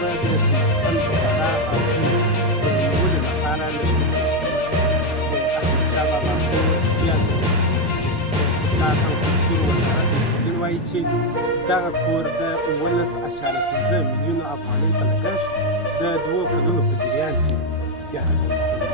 به د سمرقند بخارا او هند د نیولو لپاره له د احمدشاه بابا بیا ځلې اقتصاد او کلتور وزارت مسؤلین وایي چې دغه کور د 11.5 میلیونو افغانۍ په لګښت د 2 کلونو په جریان کې بیا رغول شوی.